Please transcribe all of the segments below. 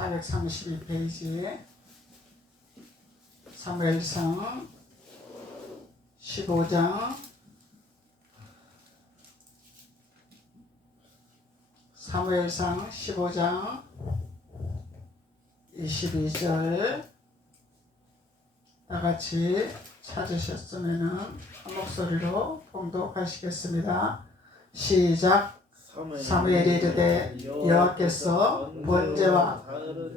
432페이지 사무엘상 15장 사무엘상 15장 22절 다같이 찾으셨으면 한 목소리로 봉독하시겠습니다. 시작. 사무엘이 이르되 여호와께서 번제와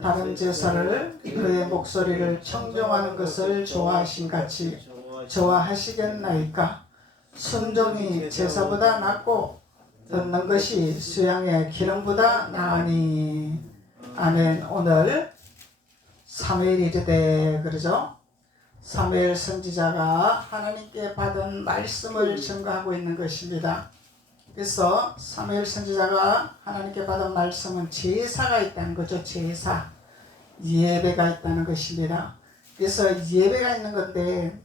다른 제사를 그의 목소리를 청종하는 것을 좋아하신 같이 좋아하시겠나이까. 순종이 제사보다 낫고 듣는 것이 수양의 기름보다 나으니. 아멘. 오늘 사무엘이 이르되 그러죠. 사무엘 선지자가 하나님께 받은 말씀을 증거하고 있는 것입니다. 그래서 사무엘 선지자가 하나님께 받은 말씀은 제사가 있다는 거죠. 제사, 예배가 있다는 것입니다. 그래서 예배가 있는 건데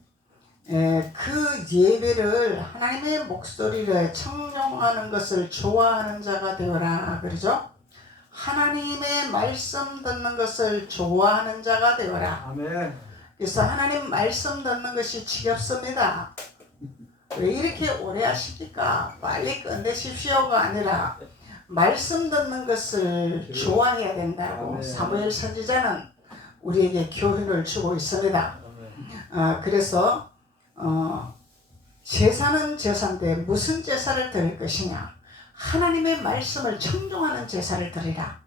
그 예배를 하나님의 목소리를 청종하는 것을 좋아하는 자가 되어라 그러죠. 하나님의 말씀 듣는 것을 좋아하는 자가 되어라. 아멘. 그래서 하나님 말씀 듣는 것이 지겹습니다. 왜 이렇게 오래 하십니까? 빨리 끝내십시오가 아니라 말씀 듣는 것을 좋아해야 된다고 아멘. 사무엘 선지자는 우리에게 교훈을 주고 있습니다. 그래서 제사는 제사인데 무슨 제사를 드릴 것이냐? 하나님의 말씀을 청종하는 제사를 드리라.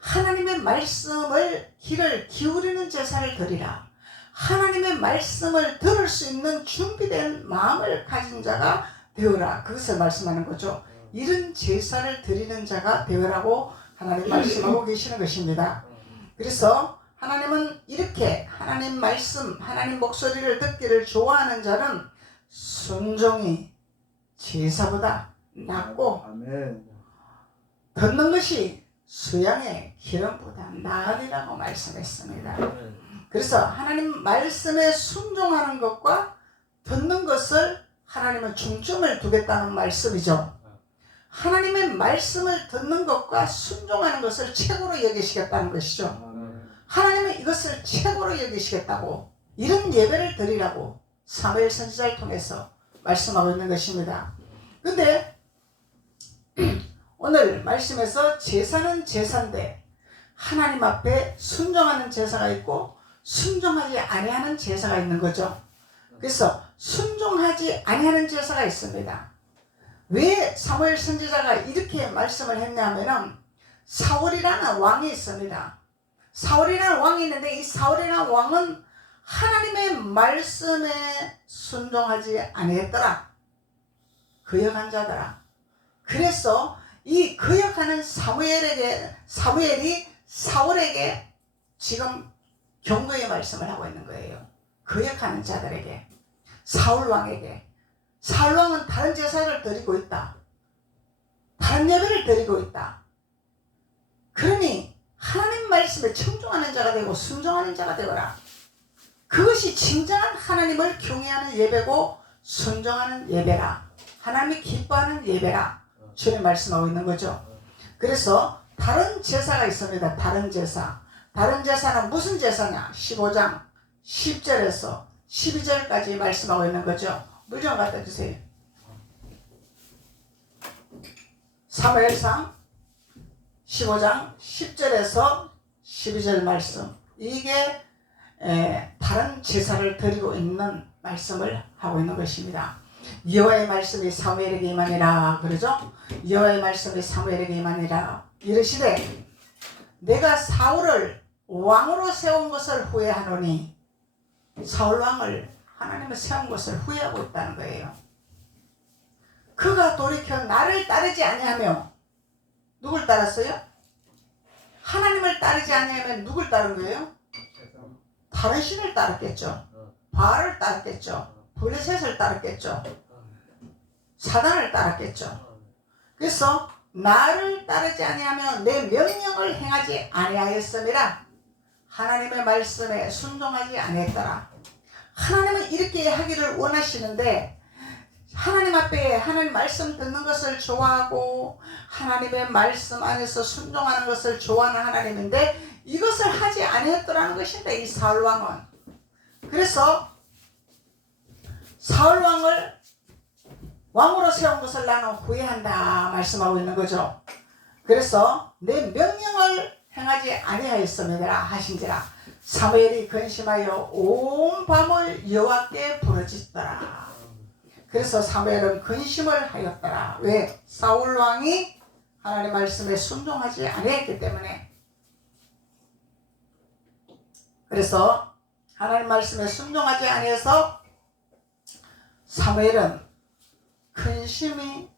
하나님의 말씀을 귀를 기울이는 제사를 드리라. 하나님의 말씀을 들을 수 있는 준비된 마음을 가진 자가 되어라. 그것을 말씀하는 거죠. 이런 제사를 드리는 자가 되어라고 하나님 말씀하고 계시는 것입니다. 그래서 하나님은 이렇게 하나님 말씀, 하나님 목소리를 듣기를 좋아하는 자는 순종이 제사보다 낫고 듣는 것이 수양의 기름보다 나으리라고 말씀했습니다. 그래서 하나님 말씀에 순종하는 것과 듣는 것을 하나님은 중점을 두겠다는 말씀이죠. 하나님의 말씀을 듣는 것과 순종하는 것을 최고로 여기시겠다는 것이죠. 하나님은 이것을 최고로 여기시겠다고 이런 예배를 드리라고 사무엘 선지자를 통해서 말씀하고 있는 것입니다. 그런데 오늘 말씀에서 제사는 제사인데 하나님 앞에 순종하는 제사가 있고 순종하지 아니하는 제사가 있는 거죠. 그래서 순종하지 아니하는 제사가 있습니다. 왜 사무엘 선지자가 이렇게 말씀을 했냐면은 사울이라는 왕이 있습니다. 사울이라는 왕이 있는데 이 사울이라는 왕은 하나님의 말씀에 순종하지 아니했더라. 거역한 자더라. 그래서 이 거역하는 사무엘이 사울에게 지금 경고의 말씀을 하고 있는 거예요. 거역하는 자들에게, 사울왕에게. 사울왕은 다른 제사를 드리고 있다. 다른 예배를 드리고 있다. 그러니 하나님 말씀에 청종하는 자가 되고 순종하는 자가 되거라. 그것이 진정한 하나님을 경외하는 예배고 순종하는 예배라. 하나님이 기뻐하는 예배라. 주님 말씀하고 있는 거죠. 그래서 다른 제사가 있습니다. 다른 제사. 다른 제사는 무슨 제사냐? 15장 10절에서 12절까지 말씀하고 있는 거죠. 물 좀 갖다 주세요. 사무엘상 15장 10절에서 12절 말씀. 이게 다른 제사를 드리고 있는 말씀을 하고 있는 것입니다. 여호와의 말씀이 사무엘에게 임하니라 그러죠. 여호와의 말씀이 사무엘에게 임하니라 이르시되 내가 사울을 왕으로 세운 것을 후회하노니. 사울 왕을 하나님은 세운 것을 후회하고 있다는 거예요. 그가 돌이켜 나를 따르지 아니하며 누굴 따랐어요? 하나님을 따르지 아니하면 누굴 따른 거예요? 다른 신을 따랐겠죠. 바알을 따랐겠죠. 블레셋을 따랐겠죠. 사단을 따랐겠죠. 그래서 나를 따르지 아니하며 내 명령을 행하지 아니하였음이라. 하나님의 말씀에 순종하지 아니했더라. 하나님은 이렇게 하기를 원하시는데 하나님 앞에 하나님 말씀 듣는 것을 좋아하고 하나님의 말씀 안에서 순종하는 것을 좋아하는 하나님인데 이것을 하지 아니했더라는 것인데 이 사울 왕은. 그래서 사울 왕을 왕으로 세운 것을 나는 후회한다 말씀하고 있는 거죠. 그래서 내 명령을 행하지 아니하였음이라 하신지라 사무엘이 근심하여 온 밤을 여호와께 부르짖더라. 그래서 사무엘은 근심을 하였더라. 왜? 사울 왕이 하나님 말씀에 순종하지 아니했기 때문에. 그래서 하나님 말씀에 순종하지 아니해서 사무엘은 근심이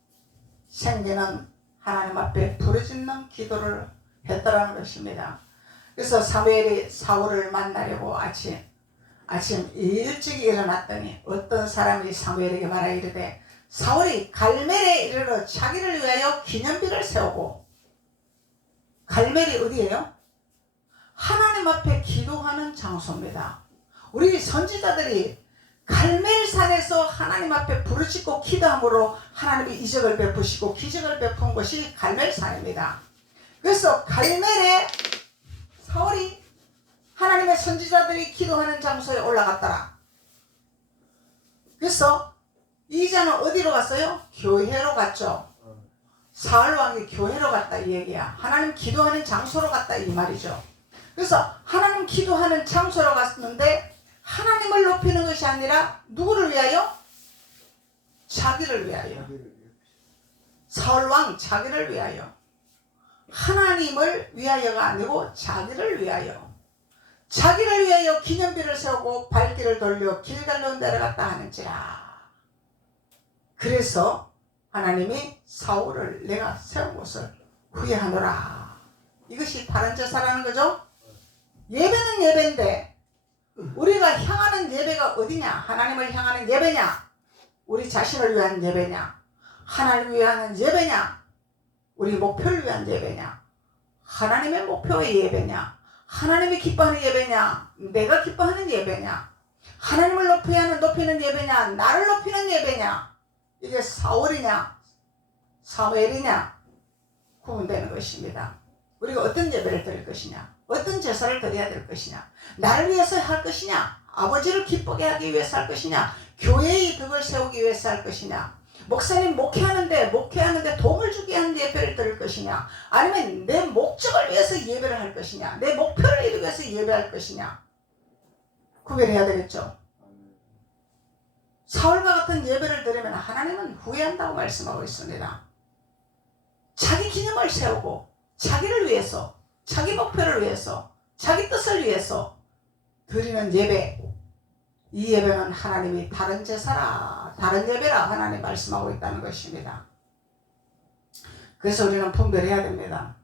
생기는 하나님 앞에 부르짖는 기도를 했더라는 것입니다. 그래서 사무엘이 사울을 만나려고 아침 일찍 일어났더니 어떤 사람이 사무엘에게 말하여 이르되 사울이 갈멜에 이르러 자기를 위하여 기념비를 세우고. 갈멜이 어디예요? 하나님 앞에 기도하는 장소입니다. 우리 선지자들이 갈멜산에서 하나님 앞에 부르짖고 기도함으로 하나님이 이적을 베푸시고 기적을 베푼 것이 갈멜산입니다. 그래서 갈멜에 사울이 하나님의 선지자들이 기도하는 장소에 올라갔더라. 그래서 이자는 어디로 갔어요? 교회로 갔죠. 사울 왕이 교회로 갔다 이 얘기야. 하나님 기도하는 장소로 갔다 이 말이죠. 그래서 하나님 기도하는 장소로 갔는데 하나님을 높이는 것이 아니라 누구를 위하여? 자기를 위하여. 사울 왕 자기를 위하여. 하나님을 위하여가 아니고 자기를 위하여. 자기를 위하여 기념비를 세우고 발길을 돌려 길갈로 내려갔다 하는지라. 그래서 하나님이 사울을 내가 세운 것을 후회하노라. 이것이 바른 제사라는 거죠. 예배는 예배인데 우리가 향하는 예배가 어디냐? 하나님을 향하는 예배냐? 우리 자신을 위한 예배냐? 하나님을 위한 예배냐? 우리 목표를 위한 예배냐? 하나님의 목표의 예배냐? 하나님이 기뻐하는 예배냐? 내가 기뻐하는 예배냐? 하나님을 높이는 예배냐? 나를 높이는 예배냐? 이게 사울이냐? 사무엘이냐? 구분되는 것입니다. 우리가 어떤 예배를 드릴 것이냐? 어떤 제사를 드려야 될 것이냐? 나를 위해서 할 것이냐? 아버지를 기쁘게 하기 위해서 할 것이냐? 교회의 덕을 세우기 위해서 할 것이냐? 목사님 목회하는데 도움을 주게 하는 예배를 드릴 것이냐? 아니면 내 목적을 위해서 예배를 할 것이냐? 내 목표를 이루기 위해서 예배할 것이냐? 구별해야 되겠죠. 사울과 같은 예배를 드리면 하나님은 후회한다고 말씀하고 있습니다. 자기 기념을 세우고 자기를 위해서, 자기 목표를 위해서, 자기 뜻을 위해서 드리는 예배, 이 예배는 하나님이 다른 제사라, 다른 예배라 하나님 말씀하고 있다는 것입니다. 그래서 우리는 분별해야 됩니다.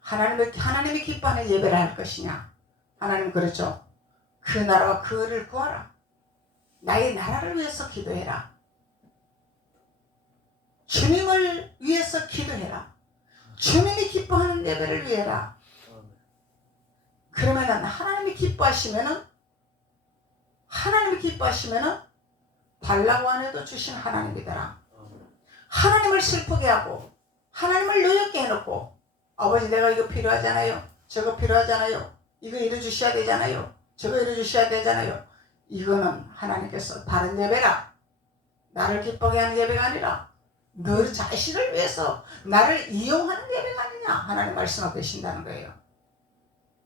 하나님이 기뻐하는 예배를 할 것이냐? 하나님 그러죠. 그 나라와 그 의를 구하라. 나의 나라를 위해서 기도해라. 주님을 위해서 기도해라. 주님이 기뻐하는 예배를 위해라. 그러면은 하나님이 기뻐하시면은 달라고 안 해도 주신 하나님이더라. 하나님을 슬프게 하고 하나님을 노엽게 해놓고 아버지 내가 이거 필요하잖아요. 저거 필요하잖아요. 이거 이뤄주셔야 되잖아요. 저거 이뤄주셔야 되잖아요. 이거는 하나님께서 다른 예배라. 나를 기쁘게 하는 예배가 아니라 너 자신을 위해서 나를 이용하는 예배가 아니냐 하나님 말씀하고 계신다는 거예요.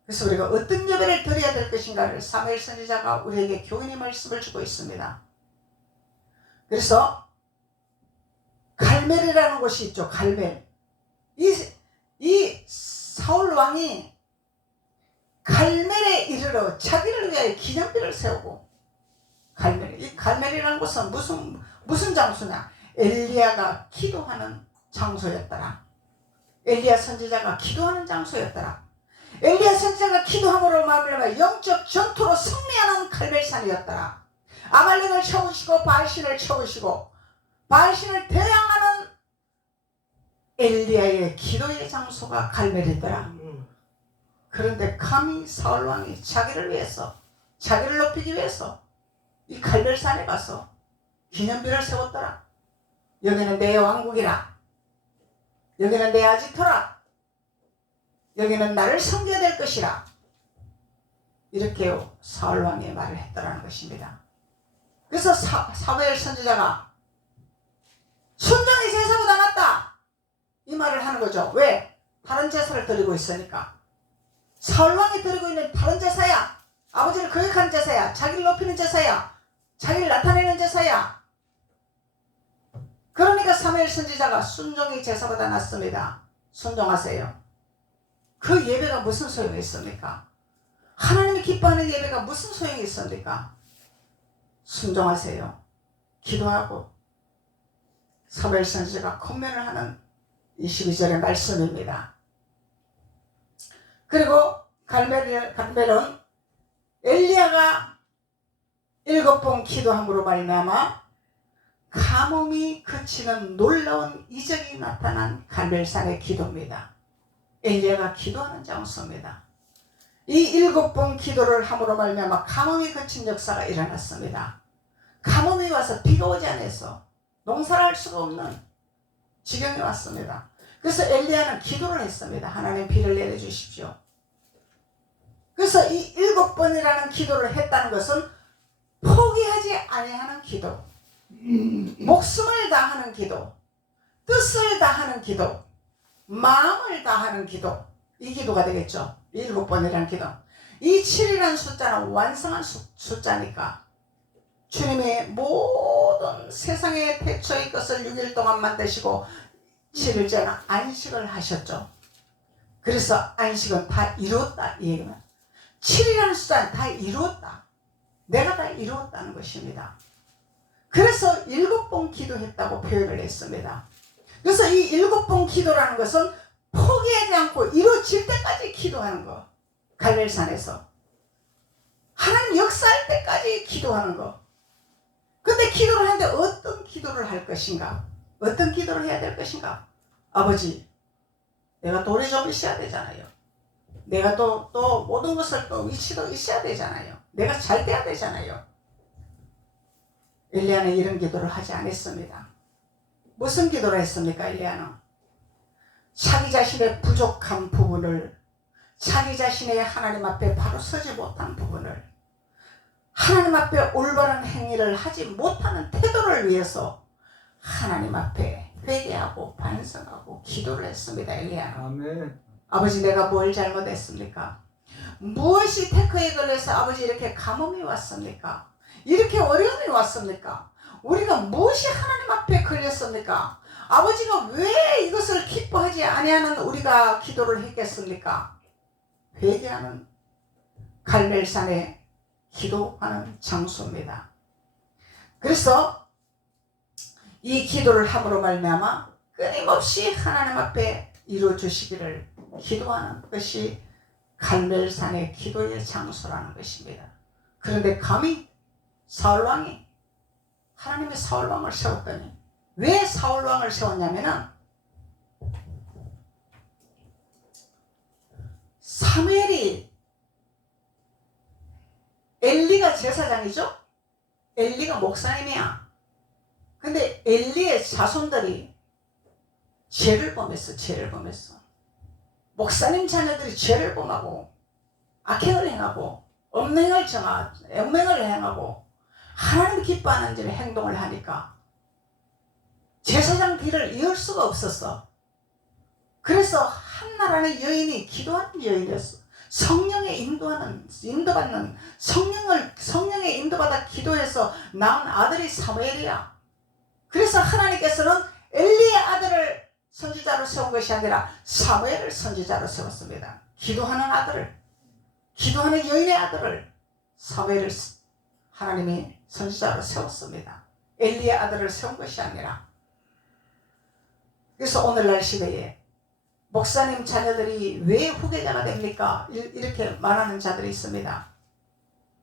그래서 우리가 어떤 예배를 드려야 될 것인가를 사무엘 선지자가 우리에게 교훈의 말씀을 주고 있습니다. 그래서 갈멜이라는 곳이 있죠. 갈멜. 이 사울 왕이 갈멜에 이르러 자기를 위하여 기념비를 세우고 이 갈멜이라는 곳은 무슨 장소냐? 엘리야가 기도하는 장소였더라. 엘리야 선지자가 기도하는 장소였더라. 엘리야 선지자가 기도함으로 말미암아 영적 전투로 승리하는 갈멜산이었더라. 아말렉을 쳐우시고 바알신을 쳐우시고 바알신을 대항하는 엘리야의 기도의 장소가 갈멜이더라. 그런데 감히 사울왕이 자기를 위해서, 자기를 높이기 위해서 이 갈멜산에 가서 기념비를 세웠더라. 여기는 내 왕국이라. 여기는 내 아지토라. 여기는 나를 섬겨야 될 것이라. 이렇게 사울왕이 말을 했더라는 것입니다. 그래서 사무엘 선지자가 순종이 제사보다 낫다 이 말을 하는 거죠. 왜? 다른 제사를 드리고 있으니까. 사울왕이 드리고 있는 다른 제사야. 아버지를 거역하는 제사야. 자기를 높이는 제사야. 자기를 나타내는 제사야. 그러니까 사무엘 선지자가 순종이 제사보다 낫습니다. 순종하세요. 그 예배가 무슨 소용이 있습니까? 하나님이 기뻐하는 예배가 무슨 소용이 있습니까? 순종하세요. 기도하고. 사무엘 선지자가 권면을 하는 22절의 말씀입니다. 그리고 갈멜은 엘리야가 7번 기도함으로 말미암아 가뭄이 그치는 놀라운 이적이 나타난 갈멜산의 기도입니다. 엘리야가 기도하는 장소입니다. 이 7번 기도를 함으로 말미암아 가뭄이 그친 역사가 일어났습니다. 가뭄이 와서 비가 오지 않아서 농사를 할 수가 없는 지경이 왔습니다. 그래서 엘리야는 기도를 했습니다. 하나님 비를 내려주십시오. 그래서 이 7번이라는 기도를 했다는 것은 포기하지 아니하는 기도, 목숨을 다하는 기도, 뜻을 다하는 기도, 마음을 다하는 기도, 이 기도가 되겠죠. 7번이라는 기도. 이 7이라는 숫자는 완성한 숫자니까 주님의 모든 세상의 태초의 것을 6일 동안 만드시고 7일째는 안식을 하셨죠. 그래서 안식은 다 이루었다 이 얘기는 7이라는 숫자는 다 이루었다. 내가 다 이루었다는 것입니다. 그래서 7번 기도했다고 표현을 했습니다. 그래서 이 7번 기도라는 것은 포기하지 않고 이루어질 때까지 기도하는 거. 갈멜산에서 하나님 역사할 때까지 기도하는 거. 근데 기도를 하는데 어떤 기도를 할 것인가? 어떤 기도를 해야 될 것인가? 아버지, 내가 돌이 좀 있어야 되잖아요. 내가 또 모든 것을 또 위치도 있어야 되잖아요. 내가 잘 돼야 되잖아요. 엘리야는 이런 기도를 하지 않았습니다. 무슨 기도를 했습니까? 엘리야는 자기 자신의 부족한 부분을, 자기 자신의 하나님 앞에 바로 서지 못한 부분을, 하나님 앞에 올바른 행위를 하지 못하는 태도를 위해서 하나님 앞에 회개하고 반성하고 기도를 했습니다. 엘리야는. 아멘. 아버지, 내가 뭘 잘못했습니까? 무엇이 태크에 걸려서 아버지 이렇게 가뭄이 왔습니까? 이렇게 어려움이 왔습니까? 우리가 무엇이 하나님 앞에 걸렸습니까? 아버지가 왜 이것을 기뻐하지 아니하는 우리가 기도를 했겠습니까? 회개하는 갈멜산에 기도하는 장소입니다. 그래서 이 기도를 함으로 말미암아 끊임없이 하나님 앞에 이루어 주시기를 기도하는 것이 갈멜산의 기도의 장소라는 것입니다. 그런데 감히 사울왕이 하나님의 사울왕을 세웠더니, 왜 사울왕을 세웠냐면은 사무엘이, 엘리가 제사장이죠? 엘리가 목사님이야. 근데 엘리의 자손들이 죄를 범했어. 죄를 범했어. 목사님 자녀들이 죄를 범하고 악행을 행하고 엄행을 행하고 하나님 기뻐하는 일에 행동을 하니까 제사장 길을 이을 수가 없었어. 그래서 한나라는 여인이 기도하는 여인이었어. 성령에 인도받는 성령에 인도받아 기도해서 낳은 아들이 사무엘이야. 그래서 하나님께서는 엘리의 아들을 선지자로 세운 것이 아니라 사무엘을 선지자로 세웠습니다. 기도하는 아들을, 기도하는 여인의 아들을, 사무엘을 하나님이 선지자로 세웠습니다. 엘리의 아들을 세운 것이 아니라. 그래서 오늘날 시대에 목사님 자녀들이 왜 후계자가 됩니까? 이렇게 말하는 자들이 있습니다.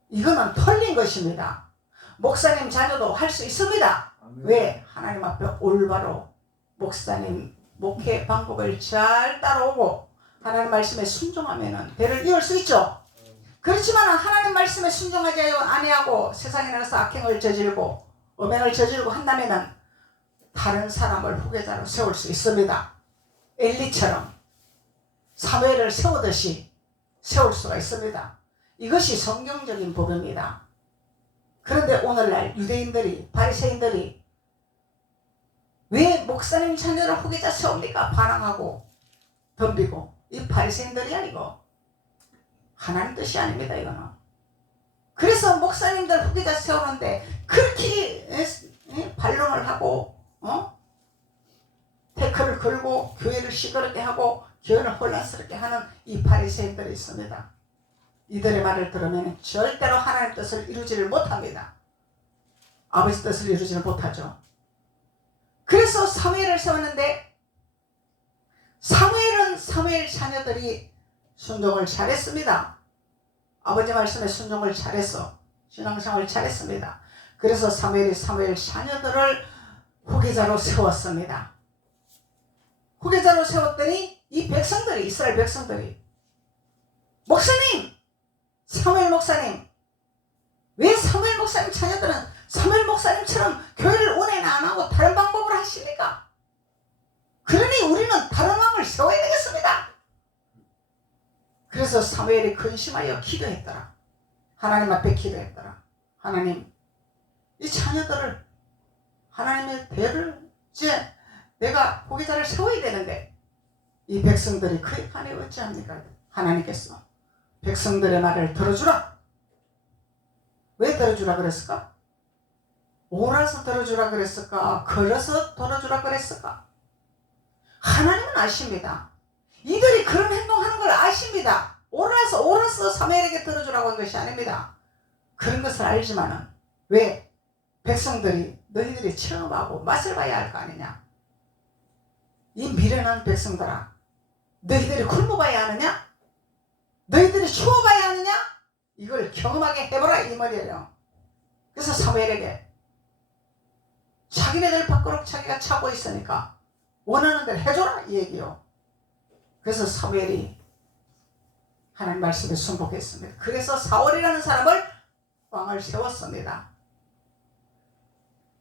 이거는 틀린 것입니다. 목사님 자녀도 할 수 있습니다. 아멘. 왜? 하나님 앞에 올바로 목사님 목회 방법을 잘 따라오고 하나님 말씀에 순종하면 배를 이을 수 있죠. 그렇지만 하나님 말씀에 순종하지 아니하고 세상에 나가서 악행을 저지르고 음행을 저지르고 한다면 다른 사람을 후계자로 세울 수 있습니다. 엘리처럼 사무엘을 세우듯이 세울 수가 있습니다. 이것이 성경적인 복음입니다. 그런데 오늘날 유대인들이, 바리새인들이 왜 목사님 자녀를 후계자 세웁니까? 반항하고 덤비고. 이 바리새인들이 아니고 하나님 뜻이 아닙니다. 이거는. 그래서 목사님들 후계자 세우는데 그렇게 반론을 하고 태클을 걸고 교회를 시끄럽게 하고 교회를 혼란스럽게 하는 이 바리새인들이 있습니다. 이들의 말을 들으면 절대로 하나님 뜻을 이루지를 못합니다. 아버지 뜻을 이루지는 못하죠. 그래서 사무엘을 세웠는데 사무엘은 사무엘 자녀들이 순종을 잘했습니다. 아버지 말씀에 순종을 잘했어. 신앙생활을 잘했습니다. 그래서 사무엘이 사무엘 자녀들을 후계자로 세웠습니다. 후계자로 세웠더니 이 백성들이, 이스라엘 백성들이, 목사님, 사무엘 목사님, 왜 사무엘 목사님 자녀들은 사무엘 목사님처럼 교회를 운営안 하고 다른 방법으로 하십니까? 그러니 우리는 다른 왕을 세워야 되겠습니다. 그래서 사무엘이 근심하여 기도했더라. 하나님 앞에 기도했더라. 하나님, 이 자녀들을 하나님의 대를 이제 내가 후계자를 세워야 되는데 이 백성들이 그에 관해 어찌합니까? 하나님께서 백성들의 말을 들어주라. 왜 들어주라 그랬을까? 옳아서 들어주라 그랬을까? 걸어서 들어주라 그랬을까? 하나님은 아십니다. 이들이 그런 행동하는 걸 아십니다. 옳아서 사무엘에게 들어주라고 한 것이 아닙니다. 그런 것을 알지만은 왜 백성들이 너희들이 체험하고 맛을 봐야 할 거 아니냐? 이 미련한 백성들아, 너희들이 굶어봐야 하느냐? 너희들이 추워봐야 하느냐? 이걸 경험하게 해보라 이 말이에요. 그래서 사무엘에게 자기네들 밖으로 자기가 차고 있으니까 원하는 대로 해줘라 이 얘기요. 그래서 사무엘이 하나님 말씀에 순복했습니다. 그래서 사울이라는 사람을 왕을 세웠습니다.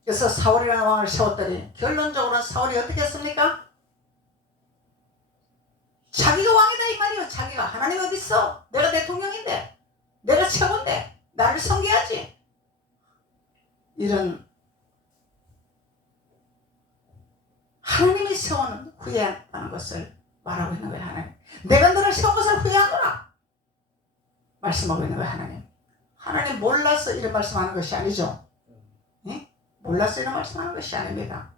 그래서 사울이라는 왕을 세웠더니 결론적으로 사울이 어떻게 했습니까? 자기가 왕이다 이 말이요. 자기가 하나님 어디 있어? 내가 대통령인데, 내가 최고인데 나를 섬겨야지. 이런 하나님이 세우는 후회한다는 것을 말하고 있는 거예요. 하나님, 내가 너를 세운 것을 후회하노라 말씀하고 있는 거예요. 하나님, 하나님 몰라서 이런 말씀하는 것이 아니죠. 네? 몰라서 이런 말씀하는 것이 아닙니다.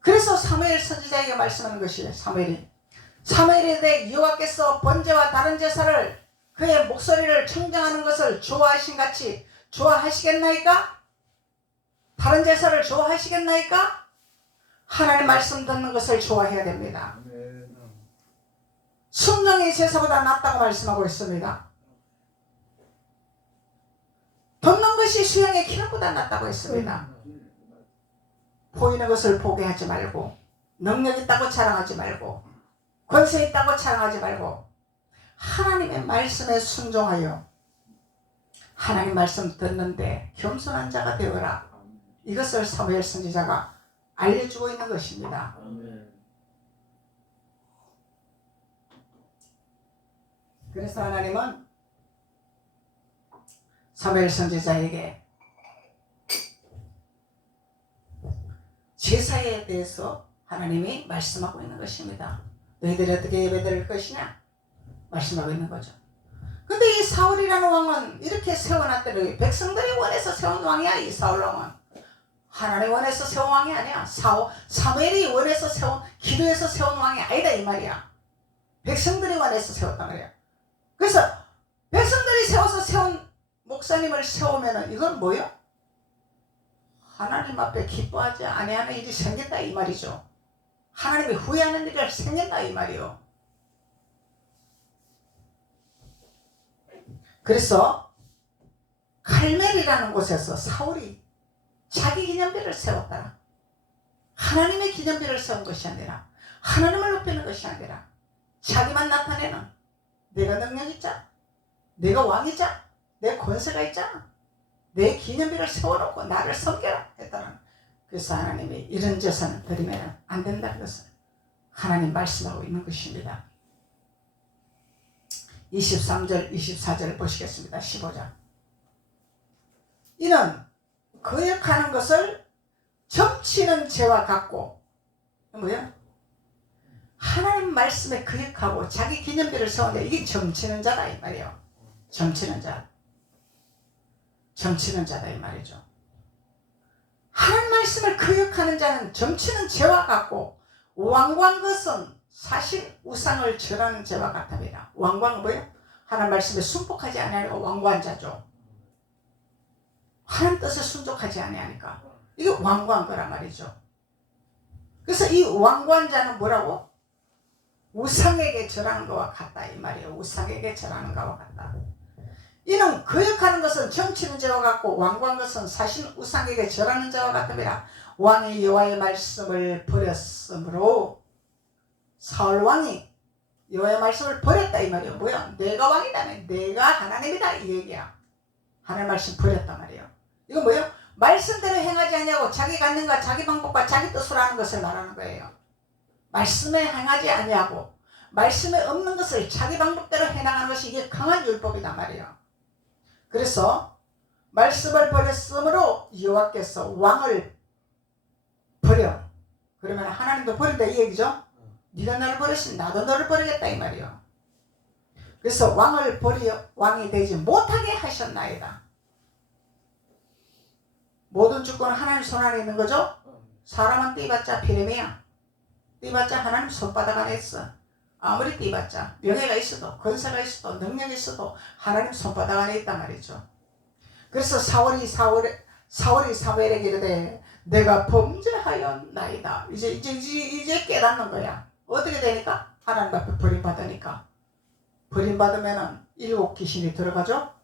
그래서 사무엘 선지자에게 말씀하는 것이에요. 사무엘에 대해 여호와께서 번제와 다른 제사를 그의 목소리를 청정하는 것을 좋아하신 같이 좋아하시겠나이까? 다른 제사를 좋아하시겠나이까? 하나님 말씀 듣는 것을 좋아해야 됩니다. 순종이 제사보다 낫다고 말씀하고 있습니다. 듣는 것이 수양의 기름보다 낫다고 했습니다. 보이는 것을 보게 하지 말고, 능력 있다고 자랑하지 말고, 권세 있다고 자랑하지 말고 하나님의 말씀에 순종하여 하나님 말씀 듣는데 겸손한 자가 되어라. 이것을 사무엘 선지자가 알려주고 있는 것입니다. 그래서 하나님은 사무엘 선지자에게 제사에 대해서 하나님이 말씀하고 있는 것입니다. 너희들이 어떻게 예배드릴 것이냐? 말씀하고 있는 거죠. 근데 이 사울이라는 왕은 이렇게 세워놨더니 백성들이 원해서 세운 왕이야. 이 사울 왕은 하나님 원해서 세운 왕이 아니야. 사무엘이 원해서 세운, 기도해서 세운 왕이 아니다 이 말이야. 백성들이 원해서 세웠단 말이야. 그래서 백성들이 세워서 세운 목사님을 세우면은 이건 뭐요? 하나님 앞에 기뻐하지 아니하는 일이 생긴다 이 말이죠. 하나님이 후회하는 일이 생긴다 이 말이요. 그래서 칼멜이라는 곳에서 사울이 자기 기념비를 세웠더라. 하나님의 기념비를 세운 것이 아니라, 하나님을 높이는 것이 아니라 자기만 나타내는, 내가 능력 있자, 내가 왕이자, 내 권세가 있잖아, 내 기념비를 세워놓고 나를 섬겨라 했다는, 그래서 하나님이 이런 제사는 드리면 안 된다는 것을 하나님 말씀하고 있는 것입니다. 23절 24절을 보시겠습니다. 15절. 이는 거역하는 것을 점치는 죄와 같고, 뭐야? 하나님 말씀에 거역하고 자기 기념비를 세우는데 이게 점치는 자다 이 말이에요. 점치는 자. 점치는 자다 이 말이죠. 하나님 말씀을 거역하는 자는 점치는 죄와 같고, 왕관 것은 사실 우상을 절하는 죄와 같답니다. 왕관은 뭐예요? 하나님 말씀에 순복하지 않으니까 왕관자죠. 하나님 뜻에 순종하지 않으니까 이게 왕관 거란 말이죠. 그래서 이 왕관자는 뭐라고? 우상에게 절하는 것과 같다 이 말이에요. 우상에게 절하는 것과 같다. 이는 거역하는 것은 점치는 자와 같고 왕관 것은 사실 우상에게 절하는 자와 같습니다. 왕이 여호와의 말씀을 버렸으므로 사울 왕이 여호와의 말씀을 버렸다 이 말이에요. 뭐야? 내가 왕이다네. 내가 하나님이다 이 얘기야. 하나님 말씀 버렸단 말이에요. 이거 뭐예요? 말씀대로 행하지 않냐고 자기 관념과 자기 방법과 자기 뜻으로 하는 것을 말하는 거예요. 말씀에 행하지 않냐고 말씀에 없는 것을 자기 방법대로 해나가는 것이 이게 강한 율법이단 말이에요. 그래서 말씀을 버렸으므로 여호와께서 왕을 버려. 그러면 하나님도 버린다 이 얘기죠. 네가 나를 버렸으니 나도 너를 버리겠다 이 말이에요. 그래서 왕을 버려 왕이 되지 못하게 하셨나이다. 모든 주권은 하나님 손 안에 있는 거죠. 사람은 띠봤자 피레미야. 띠봤자 하나님 손바닥 안에 있어. 아무리 띠봤자 명예가 있어도 권세가 있어도 능력이 있어도 하나님 손바닥 안에 있단 말이죠. 그래서 사울이 사무엘에게 이르되 내가 범죄하였나이다. 이제 깨닫는 거야. 어떻게 되니까? 하나님 앞에 버림받으니까. 버림받으면은 7 귀신이 들어가죠.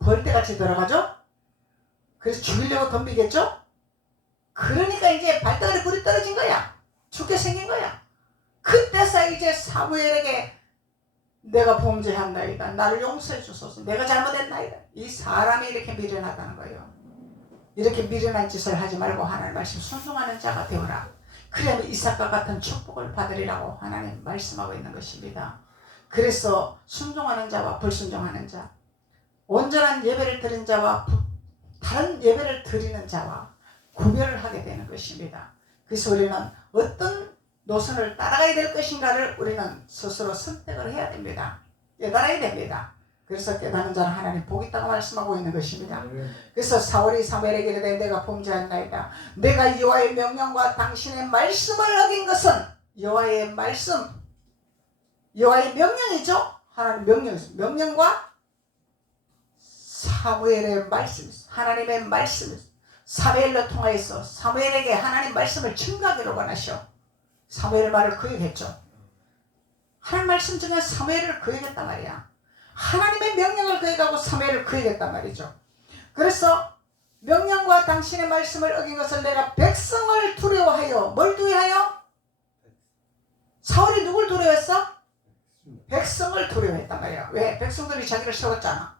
벌떼같이 들어가죠. 그래서 죽이려고 덤비겠죠. 그러니까 이제 발등에 불이 떨어진 거야. 죽게 생긴 거야. 그때서 이제 사무엘에게 내가 범죄한나이다. 나를 용서해 주소서. 내가 잘못했나이다. 이 사람이 이렇게 미련하다는 거예요. 이렇게 미련한 짓을 하지 말고 하나님 말씀 순종하는 자가 되어라. 그러면 이삭과 같은 축복을 받으리라고 하나님 말씀하고 있는 것입니다. 그래서 순종하는 자와 불순종하는 자, 온전한 예배를 드린 자와 다른 예배를 드리는 자와 구별을 하게 되는 것입니다. 그래서 우리는 어떤 노선을 따라가야 될 것인가를 우리는 스스로 선택을 해야 됩니다. 깨달아야 됩니다. 그래서 깨닫는 자는 하나님 복 있다고 말씀하고 있는 것입니다. 그래서 사울이 사무엘에게 이르되 내가 범죄한나이다. 내가 여호와의 명령과 당신의 말씀을 어긴 것은 여호와의 말씀, 여호와의 명령이죠. 하나님 명령과 사무엘의 말씀, 하나님의 말씀, 사무엘로 통하여서 사무엘에게 하나님 말씀을 증거하기로 원하셔. 사무엘의 말을 거역했죠. 하나님 말씀 중에 사무엘을 거역했단 말이야. 하나님의 명령을 거역하고 사무엘을 거역했단 말이죠. 그래서 명령과 당신의 말씀을 어긴 것을 내가 백성을 두려워하여, 뭘 두려워하여? 사울이 누굴 두려워했어? 백성을 두려워했단 말이야. 왜? 백성들이 자기를 세웠잖아.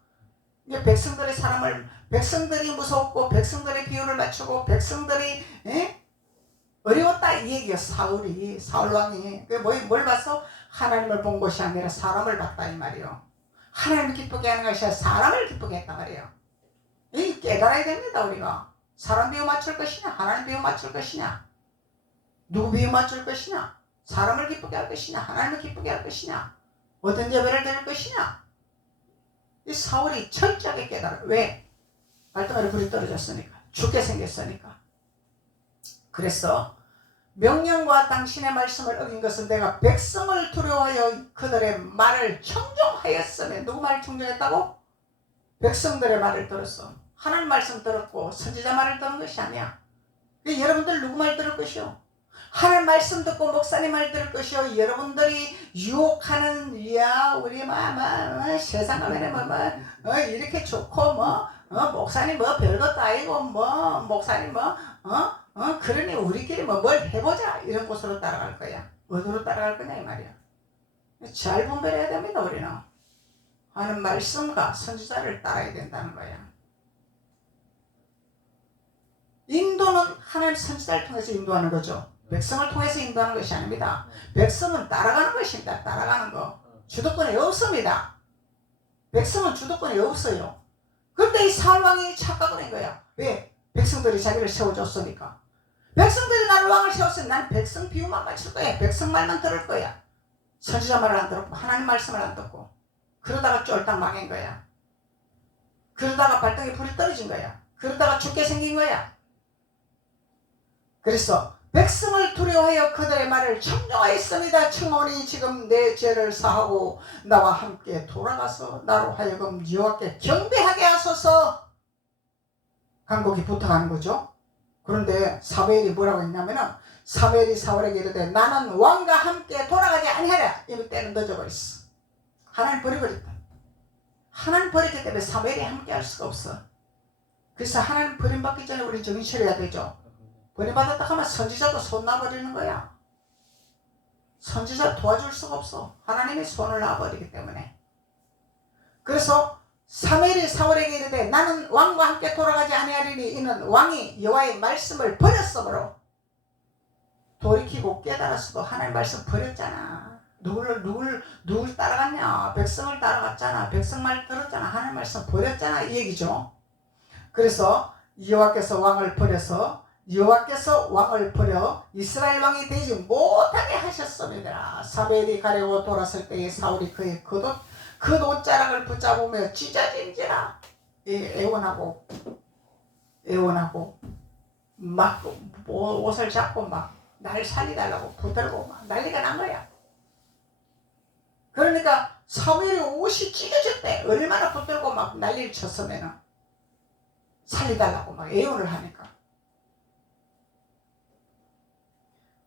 백성들이 무섭고 백성들의 비율을 맞추고 백성들이 어려웠다 이 얘기야. 사울 왕이 뭘 봤어? 하나님을 본 것이 아니라 사람을 봤다 이 말이요. 하나님을 기쁘게 하는 것이 아니라 사람을 기쁘게 했단 말이에요. 이 깨달아야 됩니다. 우리가 사람 비유 맞출 것이냐 하나님 비유 맞출 것이냐, 누구 비유 맞출 것이냐, 사람을 기쁘게 할 것이냐 하나님을 기쁘게 할 것이냐, 어떤 예배를 드릴 것이냐. 이 사울이 철저하게 깨달아. 왜? 발등에 불이 떨어졌으니까, 죽게 생겼으니까. 그래서 명령과 당신의 말씀을 어긴 것은 내가 백성을 두려워하여 그들의 말을 청종하였으면. 누구 말을 청종했다고? 백성들의 말을 들었어. 하나님 말씀 들었고 선지자 말을 들은 것이 아니야. 여러분들 누구 말 들을 것이요? 하나님 말씀 듣고 목사님 말 들을 것이요. 여러분들이 유혹하는 우리 세상 가면에 이렇게 좋고 목사님 별것도 아니고 목사님 그러니 우리끼리 뭘 해보자 이런 곳으로 따라갈 거야. 어디로 따라갈 거냐 이 말이야. 잘 분별해야 됩니다. 우리는 하는 말씀과 선지자를 따라야 된다는 거야. 인도는 하나님 선지자를 통해서 인도하는 거죠. 백성을 통해서 인도하는 것이 아닙니다. 백성은 따라가는 것입니다. 따라가는 거. 주도권이 없습니다. 백성은 주도권이 없어요. 그런데 이 사울 왕이 착각을 한 거야. 왜? 백성들이 자기를 세워줬으니까. 백성들이 나를 왕을 세웠으니 난 백성 비유만 맞출 거야. 백성 말만 들을 거야. 선지자 말을 안 듣고 하나님 말씀을 안 듣고 그러다가 쫄딱 망한 거야. 그러다가 발등에 불이 떨어진 거야. 그러다가 죽게 생긴 거야. 그래서 백성을 두려워하여 그들의 말을 청정하였습니다. 청원이 지금 내 죄를 사하고 나와 함께 돌아가서 나로 하여금 여호와께 경배하게 하소서. 간곡히 부탁하는 거죠. 그런데 사무엘이 뭐라고 했냐면은 사무엘이 사울에게 이르되 나는 왕과 함께 돌아가지 아니하랴. 이미 때는 늦어버렸어. 하나님 버려버렸다. 하나님 버렸기 때문에 사무엘이 함께 할 수가 없어. 그래서 하나님 버림받기 전에 우리 정신 차려야 되죠. 버림받았다 하면 선지자도 손 놔버리는 거야. 선지자 도와줄 수가 없어. 하나님이 손을 놔버리기 때문에. 그래서 사무엘이 사울에게 이르되 나는 왕과 함께 돌아가지 아니하리니 이는 왕이 여호와의 말씀을 버렸으므로. 돌이키고 깨달았어도 하나님 말씀 버렸잖아. 누굴 따라갔냐? 백성을 따라갔잖아. 백성 말 들었잖아. 하나님 말씀 버렸잖아. 이 얘기죠. 그래서 여호와께서 왕을 버려 이스라엘 왕이 되지 못하게 하셨습니다. 사무엘이 가려고 돌았을 때에 사울이 그의 겉옷자락을 붙잡으며 찢어진지라. 애원하고 막 옷을 잡고 막 날 살리달라고 붙들고 막 난리가 난 거야. 그러니까 사무엘이 옷이 찢어졌대. 얼마나 붙들고 막 난리를 쳤으면은 살리달라고 막 애원을 하니까.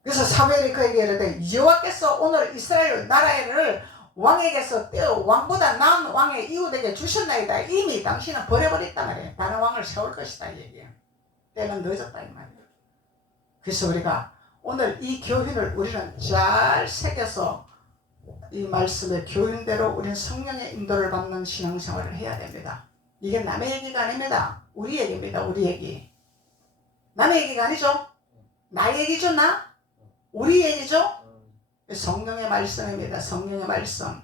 그래서 사무엘이 그에게 이르되 여호와께서 오늘 이스라엘 나라를 왕에게서 떼어 왕보다 나은 왕의 이웃에게 주셨나이다. 이미 당신은 버려버렸단 말이에요. 다른 왕을 세울 것이다 이 얘기야. 때는 늦었다 이 말이야. 그래서 우리가 오늘 이 교훈을 우리는 잘 새겨서 이 말씀의 교훈대로 우리는 성령의 인도를 받는 신앙생활을 해야 됩니다. 이게 남의 얘기가 아닙니다. 우리 얘기입니다. 우리 얘기. 남의 얘기가 아니죠. 나 얘기죠. 우리 얘기죠. 성령의 말씀입니다. 성령의 말씀.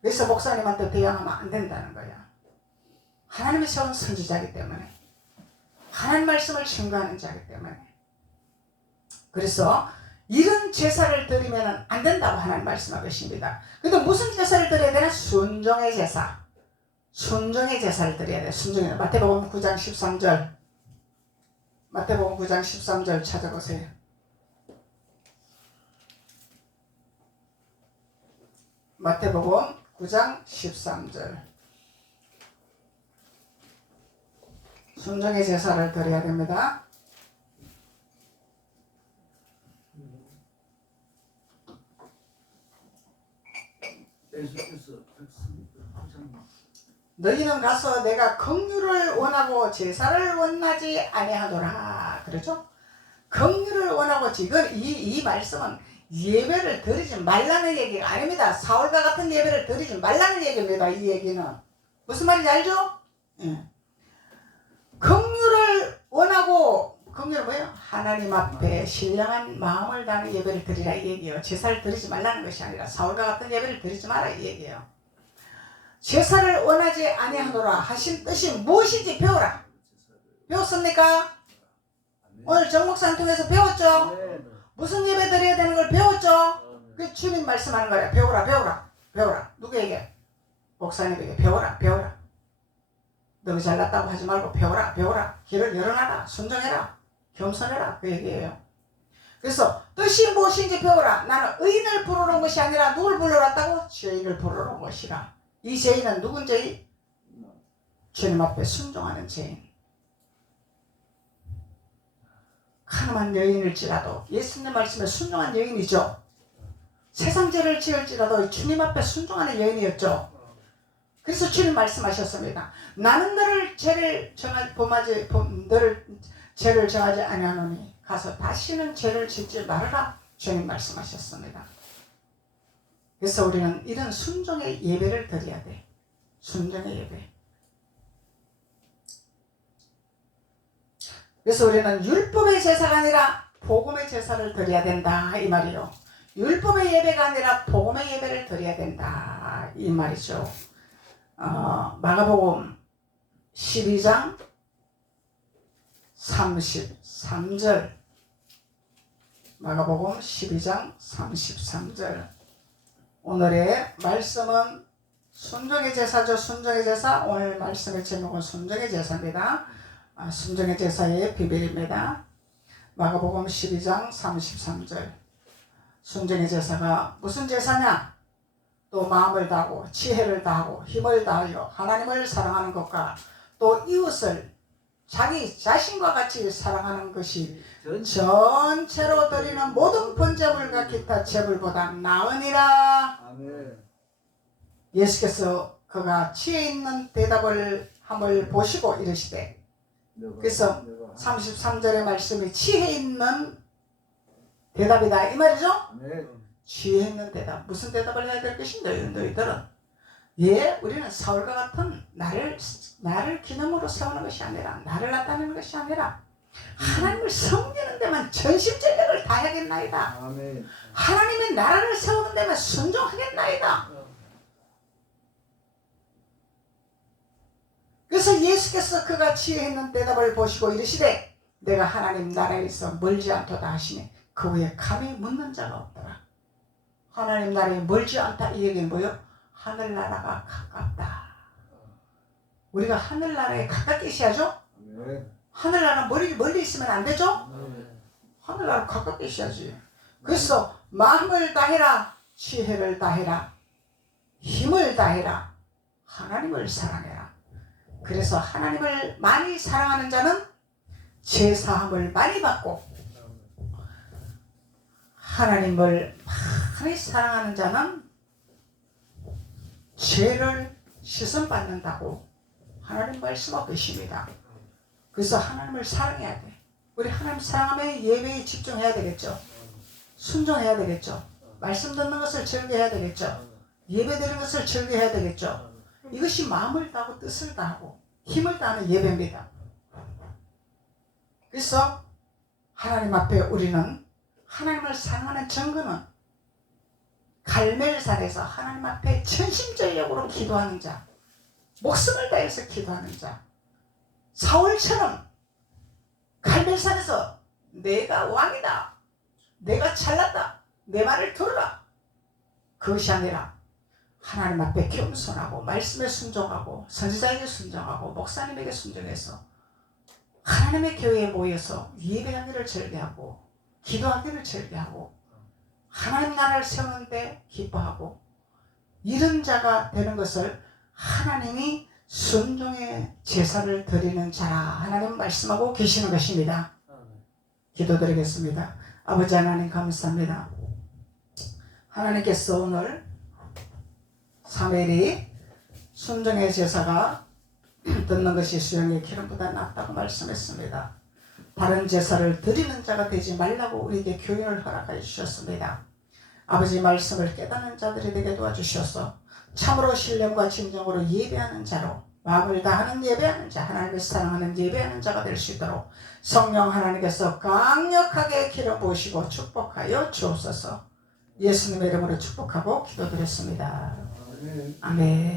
그래서 목사님한테 대항하면 안 된다는 거야. 하나님이 세운 선지자이기 때문에. 하나님 말씀을 증거하는 자이기 때문에. 그래서 이런 제사를 드리면 안 된다고 하나님 말씀하고 계십니다. 근데 무슨 제사를 드려야 되나? 순종의 제사. 순종의 제사를 드려야 돼. 순종의 마태복음 9장 13절. 마태복음 9장 13절 찾아보세요. 마태복음 9장 13절. 순종의 제사를 드려야 됩니다. 너희는 가서 내가 긍휼을 원하고 제사를 원하지 아니하노라. 그렇죠? 긍휼을 원하고 지금 이 말씀은 예배를 드리지 말라는 얘기가 아닙니다. 사울과 같은 예배를 드리지 말라는 얘기입니다. 이 얘기는 무슨 말인지 알죠? 긍휼을 원하고, 긍휼은 뭐예요? 하나님 앞에 신령한 마음을 다하는 예배를 드리라 이 얘기예요. 제사를 드리지 말라는 것이 아니라 사울과 같은 예배를 드리지 마라 이 얘기예요. 제사를 원하지 아니하노라 하신 뜻이 무엇인지 배우라. 배웠습니까? 오늘 정 목사님 통해서 배웠죠? 무슨 예배 드려야 되는 걸 배웠죠? 그 주님 말씀하는 거야. 배워라. 누구에게? 목사님에게 배워라. 너무 잘났다고 하지 말고 배워라. 길을 열어놔라. 순종해라. 겸손해라. 그 얘기예요. 그래서 뜻이 무엇인지 배워라. 나는 의인을 부르러 온 것이 아니라 누굴 불러 왔다고? 죄인을 부르러 온 것이라. 이 죄인은 누군 죄인? 주님 앞에 순종하는 죄인. 가늠한 여인일지라도 예수님 말씀에 순종한 여인이죠. 세상 죄를 지을지라도 주님 앞에 순종하는 여인이었죠. 그래서 주님 말씀하셨습니다. 나는 너를 죄를 정하지 아니하노니 가서 다시는 죄를 짓지 말아라. 주님 말씀하셨습니다. 그래서 우리는 이런 순종의 예배를 드려야 돼. 순종의 예배. 그래서 우리는 율법의 제사가 아니라 복음의 제사를 드려야 된다 이 말이요. 율법의 예배가 아니라 복음의 예배를 드려야 된다 이 말이죠. 마가복음 12장 33절, 마가복음 12장 33절. 오늘의 말씀은 순종의 제사죠. 순종의 제사. 오늘 말씀의 제목은 순종의 제사입니다. 순종의 제사의 비밀입니다. 마가복음 12장 33절. 순종의 제사가 무슨 제사냐? 또 마음을 다하고 지혜를 다하고 힘을 다하여 하나님을 사랑하는 것과 또 이웃을 자기 자신과 같이 사랑하는 것이 전체로 드리는 모든 번제물과 기타 제물보다 나으니라. 아멘. 예수께서 그가 지혜 있는 대답을 함을 보시고 이르시되, 그래서 33절의 말씀이 지혜 있는 대답이다 이 말이죠. 아멘. 지혜 있는 대답. 무슨 대답을 해야 될 것인가 너희들은? 예, 우리는 사울과 같은 나를 기념으로 세우는 것이 아니라, 나를 나타내는 것이 아니라 하나님을 섬기는 데만 전심전력을 다하겠나이다. 아멘. 하나님의 나라를 세우는 데만 순종하겠나이다. 그래서 예수께서 그가 지혜 있는 대답을 보시고 이르시되 내가 하나님 나라에서 멀지 않도다 하시니 그 후에 감히 묻는 자가 없더라. 하나님 나라에 멀지 않다 이 얘기는 뭐예요? 하늘나라가 가깝다. 우리가 하늘나라에 가깝게 있어야죠. 아멘. 하늘나라 멀리 있으면 안 되죠. 아멘. 하늘나라 가깝게 있어야지. 그래서 마음을 다해라, 지혜를 다해라, 힘을 다해라, 하나님을 사랑해라. 그래서 하나님을 많이 사랑하는 자는 제사함을 많이 받고, 하나님을 많이 사랑하는 자는 죄를 씻음받는다고 하나님 말씀하고 계십니다. 그래서 하나님을 사랑해야 돼. 우리 하나님 사랑하면 예배에 집중해야 되겠죠. 순종해야 되겠죠. 말씀 듣는 것을 즐겨해야 되겠죠. 예배 드리는 것을 즐겨해야 되겠죠. 이것이 마음을 다하고 뜻을 다하고 힘을 다하는 예배입니다. 그래서 하나님 앞에 우리는 하나님을 사랑하는 증거는 갈멜산에서 하나님 앞에 전심전력으로 기도하는 자, 목숨을 다해서 기도하는 자, 사울처럼 갈멜산에서 내가 왕이다, 내가 잘났다, 내 말을 들으라, 그것이 아니라 하나님 앞에 겸손하고 말씀에 순종하고 선지자에게 순종하고 목사님에게 순종해서 하나님의 교회에 모여서 예배하기를 즐겨하고 기도하기를 즐겨하고 하나님 나라를 세우는데 기뻐하고 이런 자가 되는 것을 하나님이 순종의 제사를 드리는 자라 하나님 말씀하고 계시는 것입니다. 기도드리겠습니다. 아버지 하나님 감사합니다. 하나님께서 오늘 사무엘이 순종의 제사가 듣는 것이 수양의 기름보다 낫다고 말씀했습니다. 다른 제사를 드리는 자가 되지 말라고 우리에게 교훈을 허락하여 주셨습니다. 아버지 말씀을 깨닫는 자들이 되게 도와주셔서 참으로 신령과 진정으로 예배하는 자로, 마음을 다하는 예배하는 자, 하나님을 사랑하는 예배하는 자가 될 수 있도록 성령 하나님께서 강력하게 기름 부으시고 축복하여 주옵소서. 예수님의 이름으로 축복하고 기도드렸습니다. 아멘.